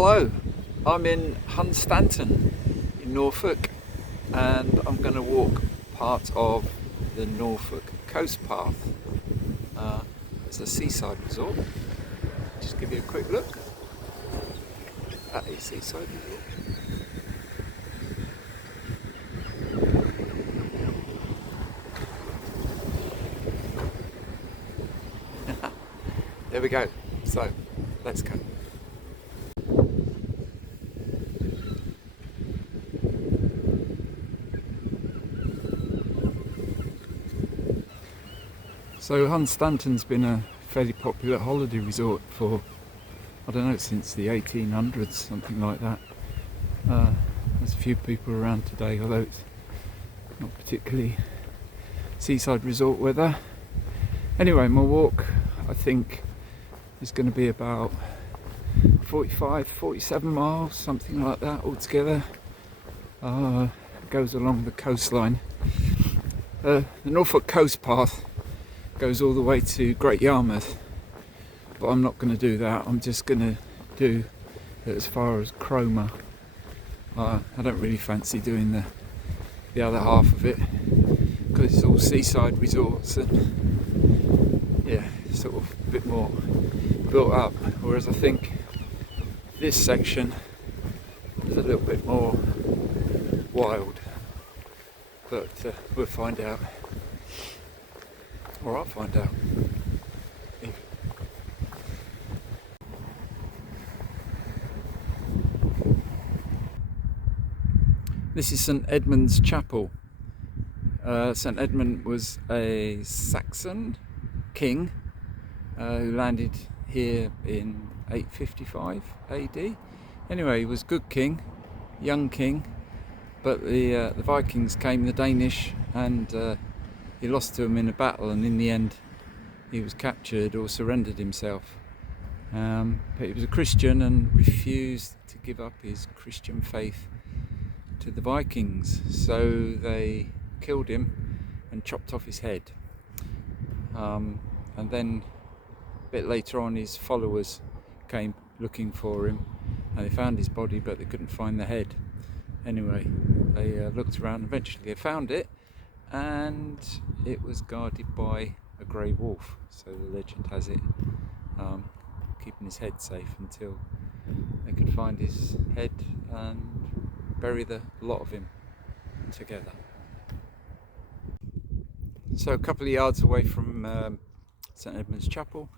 Hello, I'm in Hunstanton in Norfolk and I'm going to walk part of the Norfolk coast path. It's a seaside resort. Just give you a quick look at a seaside resort. There we go, so let's go. So Hunstanton's been a fairly popular holiday resort for, I don't know, since the 1800s, something like that. There's a few people around today, although it's not particularly seaside resort weather. Anyway, my walk, I think, is going to be about 47 miles, something like that altogether. Goes along the coastline. The Norfolk coast path goes all the way to Great Yarmouth, but I'm not going to do that. I'm just going to do it as far as Cromer. I don't really fancy doing the other half of it because it's all seaside resorts and yeah, sort of a bit more built up, whereas I think this section is a little bit more wild, but we'll find out. Or I'll find out. This is St Edmund's Chapel. St Edmund was a Saxon king who landed here in 855 AD. Anyway, he was a good king, young king, but the Vikings came, the Danish, and he lost to them in a battle, and in the end he was captured or surrendered himself. But he was a Christian and refused to give up his Christian faith to the Vikings, so they killed him and chopped off his head. And then a bit later on his followers came looking for him and they found his body, but they couldn't find the head. Anyway, they looked around, eventually they found it, and it was guarded by a grey wolf, so the legend has it, keeping his head safe until they could find his head and bury the lot of him together. So a couple of yards away from St Edmund's Chapel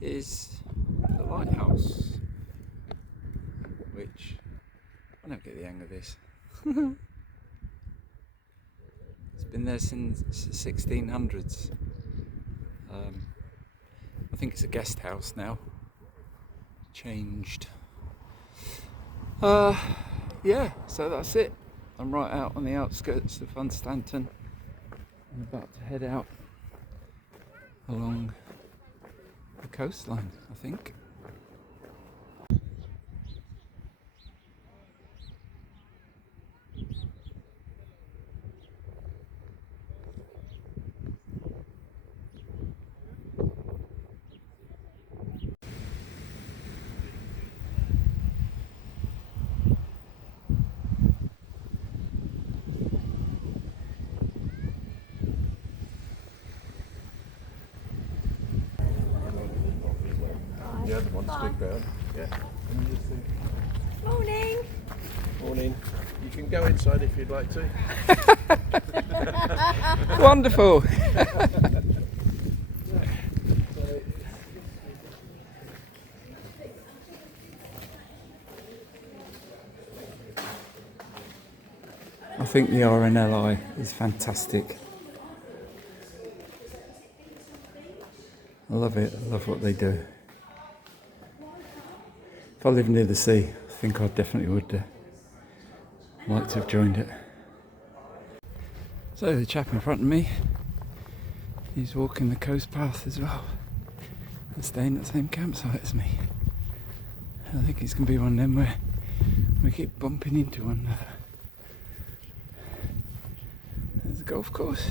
is the lighthouse, which I don't get the hang of this. It's been there since the 1600s. I think it's a guest house now. Changed. Yeah, so that's it. I'm right out on the outskirts of Hunstanton. I'm about to head out along the coastline, I think. Yeah, the one stick down. Yeah. Morning. Morning. You can go inside if you'd like to. Wonderful. I think the RNLI is fantastic. I love it. I love what they do. If I lived near the sea, I think I definitely would like to have joined it. So the chap in front of me, he's walking the coast path as well and staying at the same campsite as me. I think it's going to be one of them where we keep bumping into one another. There's a golf course.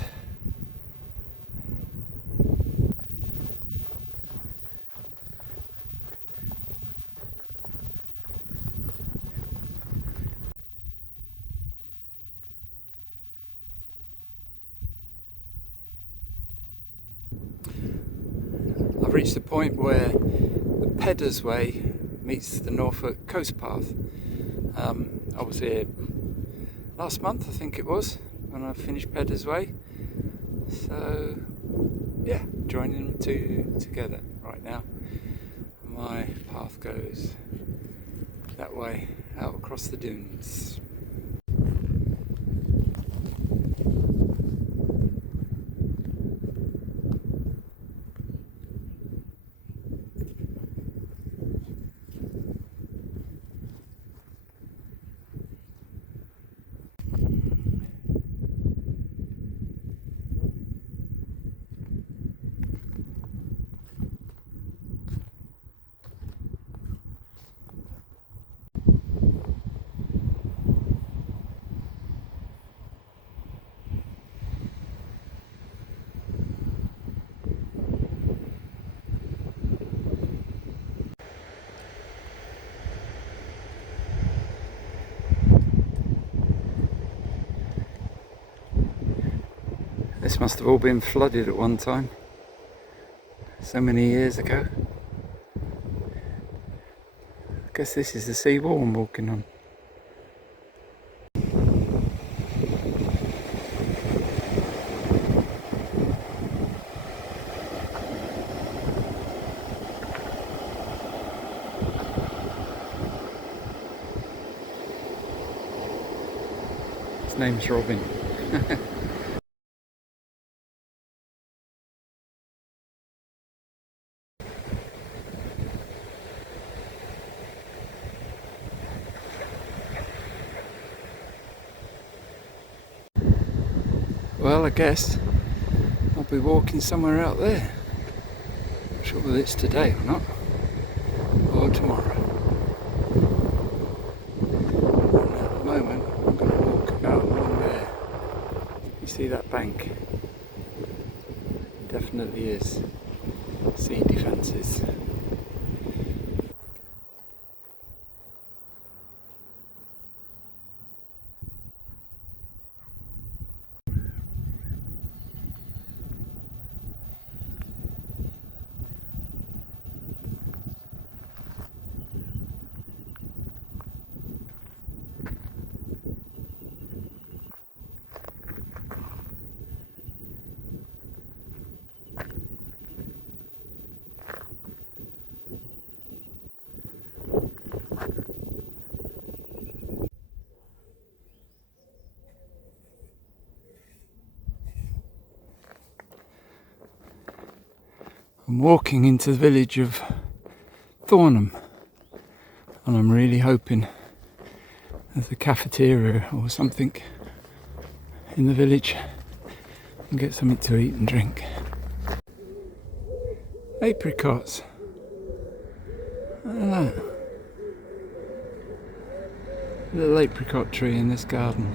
I've reached the point where the Pedder's Way meets the Norfolk coast path. I was here last month, I think it was, when I finished Pedder's Way. So yeah, joining them two together right now. My path goes that way out across the dunes. This must have all been flooded at one time, so many years ago. I guess this is the seawall I'm walking on. His name's Robin. Well, I guess I'll be walking somewhere out there. Not sure whether it's today or not, or tomorrow. And at the moment, I'm going to walk out along there. You see that bank? It definitely is sea defences. I'm walking into the village of Burnham, and I'm really hoping there's a cafeteria or something in the village and get something to eat and drink. Apricots. Look at that. Little apricot tree in this garden.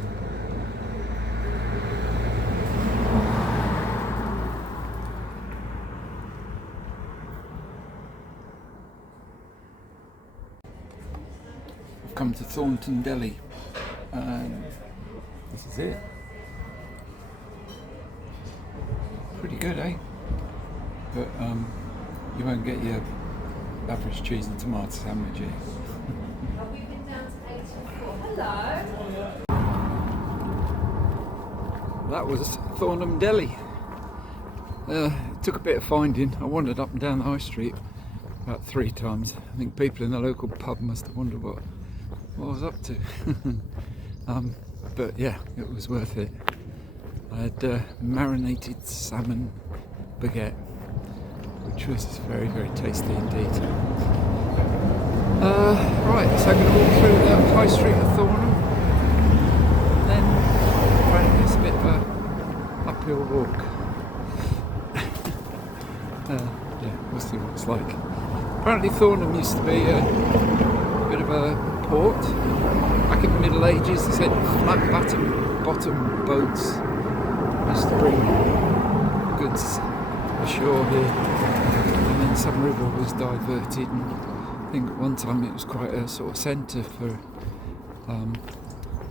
I've come to Thornton Deli, and this is it. Pretty good, eh? But you won't get your average cheese and tomato sandwich here. Hello. That was Thornton Deli. It took a bit of finding. I wandered up and down the high street about 3 times. I think people in the local pub must have wondered what I was up to. But yeah, it was worth it. I had marinated salmon baguette, which was very, very tasty indeed. Right, so I'm going to walk through the high street of Thornham, then apparently it's a bit of a uphill walk. Yeah, we'll see what it's like. Apparently Thornham used to be a bit of a port. Back in the Middle Ages, they said flat bottom boats used to bring goods ashore here, and then some river was diverted, and I think at one time it was quite a sort of centre for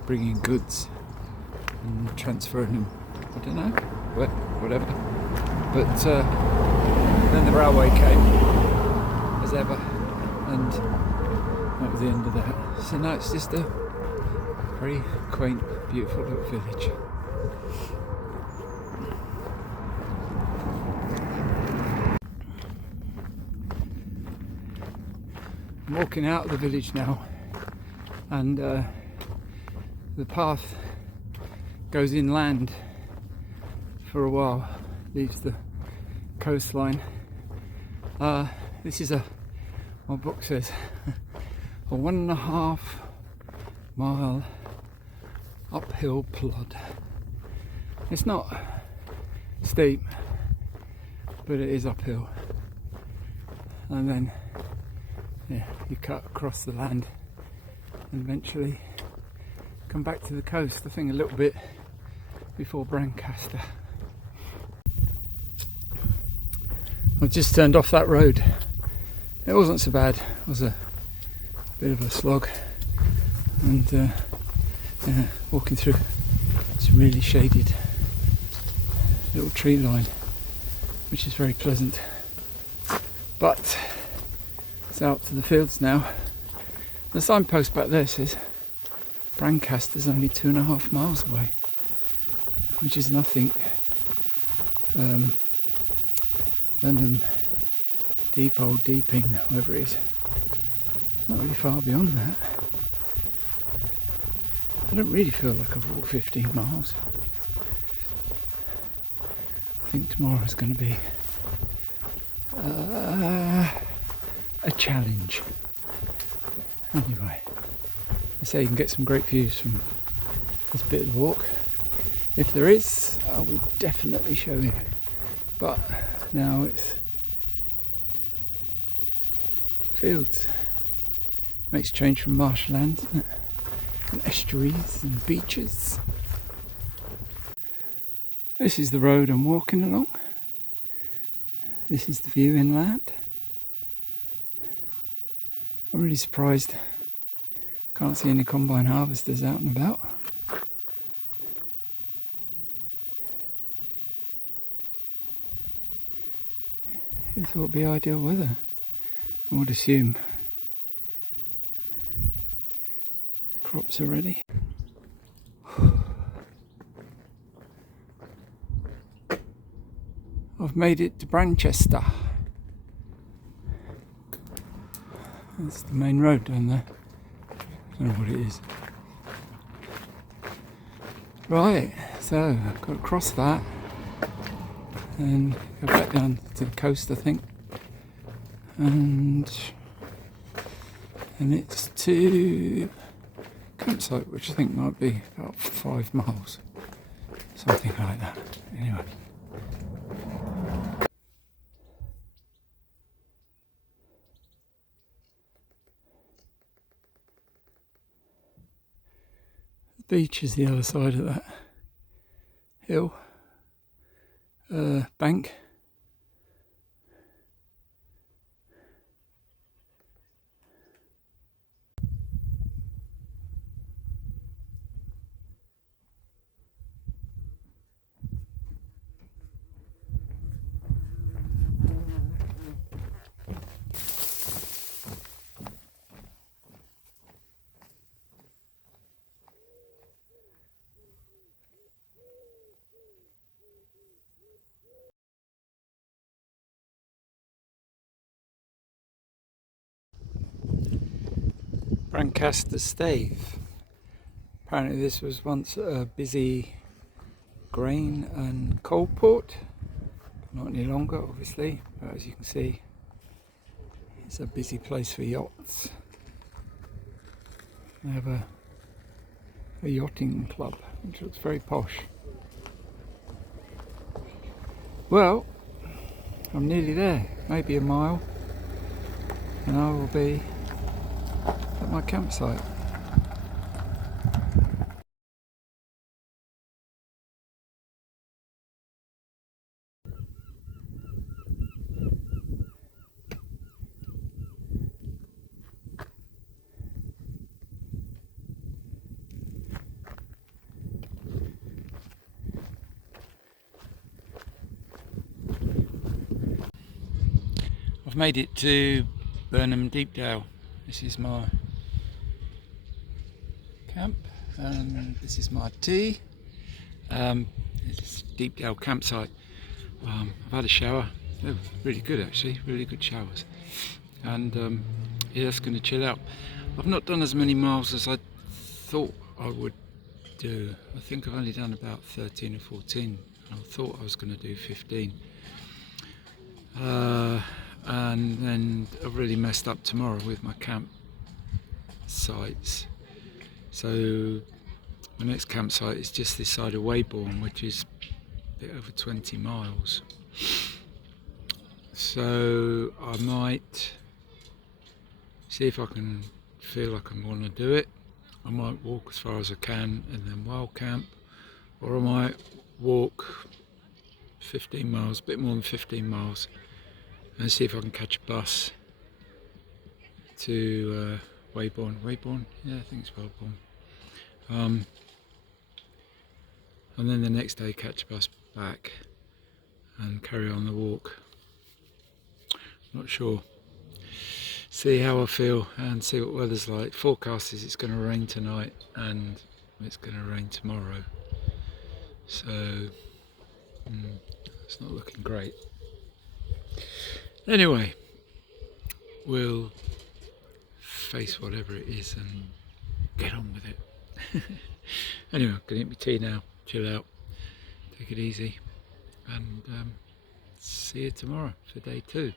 bringing goods and transferring them, I don't know, whatever. But then the railway came, as ever, and that was the end of that. So now it's just a very quaint, beautiful little village. I'm walking out of the village now, and the path goes inland for a while, leaves the coastline. This is my book says, a 1.5 mile uphill plod. It's not steep, but it is uphill. And then you cut across the land and eventually come back to the coast, I think a little bit before Brancaster. I've just turned off that road. It wasn't so bad, it was a bit of a slog, and walking through this really shaded little tree line, which is very pleasant. But it's out to the fields now. The signpost back there says Brancaster's only 2.5 miles away, which is nothing. Burnham, Deepdale, Deeping, whatever it is, it's not really far beyond that. I don't really feel like I've walked 15 miles. I think tomorrow's going to be a challenge. Anyway, I say you can get some great views from this bit of walk. If there is, I will definitely show you. But now it's fields. Makes change from marshland, doesn't it? And estuaries and beaches. This is the road I'm walking along. This is the view inland. I'm really surprised can't see any combine harvesters out and about. I thought it'd be ideal weather. I would assume the crops are ready. I've made it to Brancaster. That's the main road down there. I don't know what it is. Right, so I've got to cross that and go back down to the coast, I think. And it's to campsite, which I think might be about 5 miles. Something like that. Anyway. The beach is the other side of that hill, bank. Brancaster Stave. Apparently this was once a busy grain and coal port. Not any longer, obviously, but as you can see, it's a busy place for yachts. They have a yachting club, which looks very posh. Well, I'm nearly there, maybe a mile, and I will be at my campsite. I've made it to Burnham, Deepdale. This is my camp and this is my tea. It's Deepdale campsite. I've had a shower. They're really good actually, really good showers. And yeah, it's going to chill out. I've not done as many miles as I thought I would do. I think I've only done about 13 or 14. I thought I was going to do 15. And then I've really messed up tomorrow with my camp sites. So my next campsite is just this side of Weybourne, which is a bit over 20 miles. So I might see if I can feel like I'm going to do it. I might walk as far as I can and then wild camp, or I might walk 15 miles, a bit more than 15 miles, and see if I can catch a bus to Weybourne. Weybourne? Yeah, I think it's Weybourne. And then the next day catch a bus back and carry on the walk. Not sure. See how I feel and see what weather's like. Forecast is it's going to rain tonight and it's going to rain tomorrow. So it's not looking great. Anyway, we'll face whatever it is and get on with it. Anyway, I'm going to eat my tea now, chill out, take it easy, and see you tomorrow for day 2.